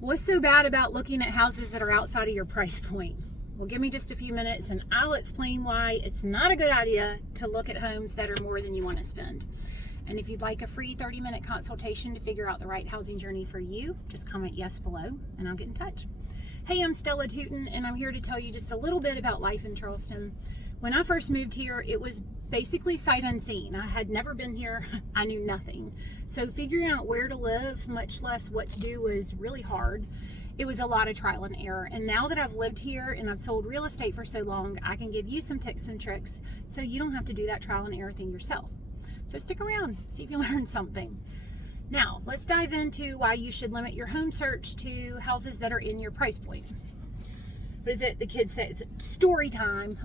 What's so bad about looking at houses that are outside of your price point? Well, give me just a few minutes and I'll explain why it's not a good idea to look at homes that are more than you want to spend. And if you'd like a free 30-minute consultation to figure out the right housing journey for you, just comment yes below and I'll get in touch. Hey, I'm Stella Tootin and I'm here to tell you just a little bit about life in Charleston. When I first moved here, it was basically sight unseen. I had never been here. I knew nothing. So figuring out where to live, much less what to do, was really hard. It was a lot of trial and error. And now that I've lived here and I've sold real estate for so long, I can give you some tips and tricks so you don't have to do that trial and error thing yourself. So stick around, see if you learn something. Now, let's dive into why you should limit your home search to houses that are in your price point. What is it? The kids say it's story time.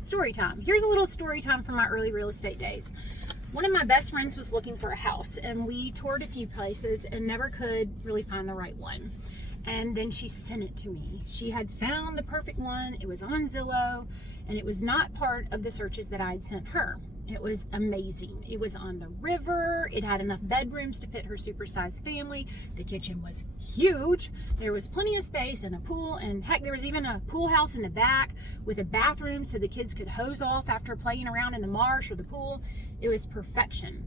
Story time. Here's a little story time from my early real estate days. One of my best friends was looking for a house and we toured a few places and never could really find the right one. And then she sent it to me. She had found the perfect one. It was on Zillow and it was not part of the searches that I'd sent her. It was amazing. It was on the river. It had enough bedrooms to fit her supersized family. The kitchen was huge. There was plenty of space and a pool, and heck, there was even a pool house in the back with a bathroom so the kids could hose off after playing around in the marsh or the pool. It was perfection.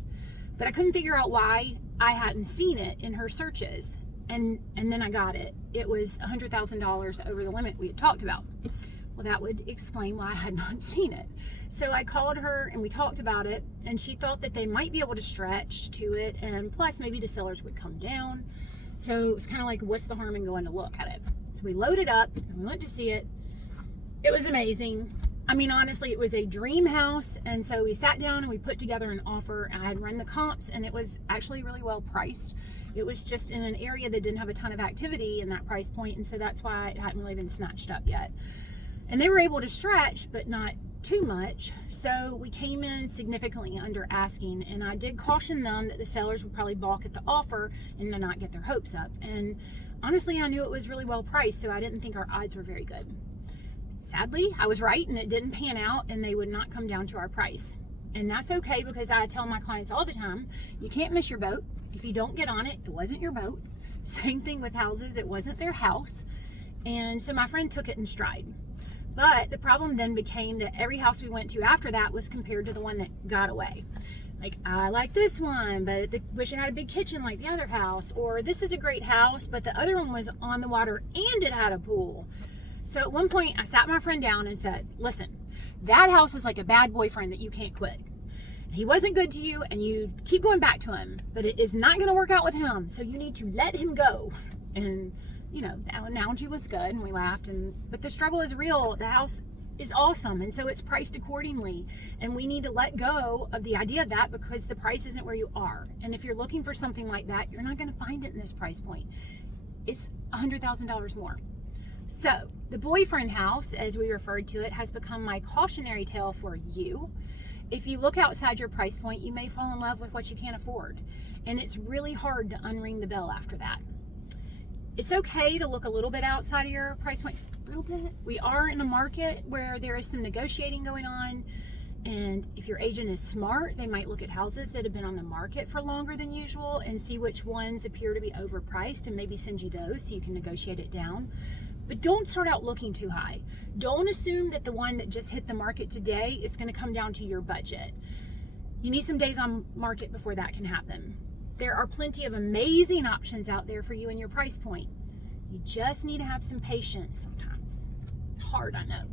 But I couldn't figure out why I hadn't seen it in her searches. And then I got it. It was $100,000 over the limit we had talked about. Well, that would explain why I had not seen it. So I called her and we talked about it, and she thought that they might be able to stretch to it, and plus maybe the sellers would come down. So it was kind of like, what's the harm in going to look at it? So we loaded up and we went to see it. It was amazing. I mean, honestly, it was a dream house. And so we sat down and we put together an offer. I had run the comps and it was actually really well priced. It was just in an area that didn't have a ton of activity in that price point, and so that's why it hadn't really been snatched up yet. And they were able to stretch, but not too much. So we came in significantly under asking. And I did caution them that the sellers would probably balk at the offer and not get their hopes up. And honestly, I knew it was really well priced, so I didn't think our odds were very good. Sadly, I was right and it didn't pan out, and they would not come down to our price. And that's okay, because I tell my clients all the time, you can't miss your boat. If you don't get on it, it wasn't your boat. Same thing with houses. It wasn't their house. And so my friend took it in stride. But the problem then became that every house we went to after that was compared to the one that got away. Like, I like this one, but wish it had a big kitchen like the other house. Or this is a great house, but the other one was on the water and it had a pool. So at one point I sat my friend down and said, listen, that house is like a bad boyfriend that you can't quit. He wasn't good to you and you keep going back to him, but it is not going to work out with him. So you need to let him go. And you know, the analogy was good and we laughed, but the struggle is real. The house is awesome, and so it's priced accordingly, and we need to let go of the idea of that because the price isn't where you are. And if you're looking for something like that, you're not going to find it in this price point. It's $100,000 more. So the boyfriend house, as we referred to it, has become my cautionary tale for you. If you look outside your price point, you may fall in love with what you can't afford, and it's really hard to unring the bell after that. It's okay to look a little bit outside of your price point, a little bit. We are in a market where there is some negotiating going on, and if your agent is smart, they might look at houses that have been on the market for longer than usual and see which ones appear to be overpriced and maybe send you those so you can negotiate it down. But don't start out looking too high. Don't assume that the one that just hit the market today is going to come down to your budget. You need some days on market before that can happen. There are plenty of amazing options out there for you in your price point. You just need to have some patience sometimes. It's hard, I know.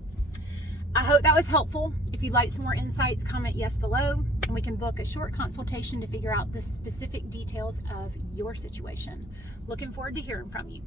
I hope that was helpful. If you'd like some more insights, comment yes below, and we can book a short consultation to figure out the specific details of your situation. Looking forward to hearing from you.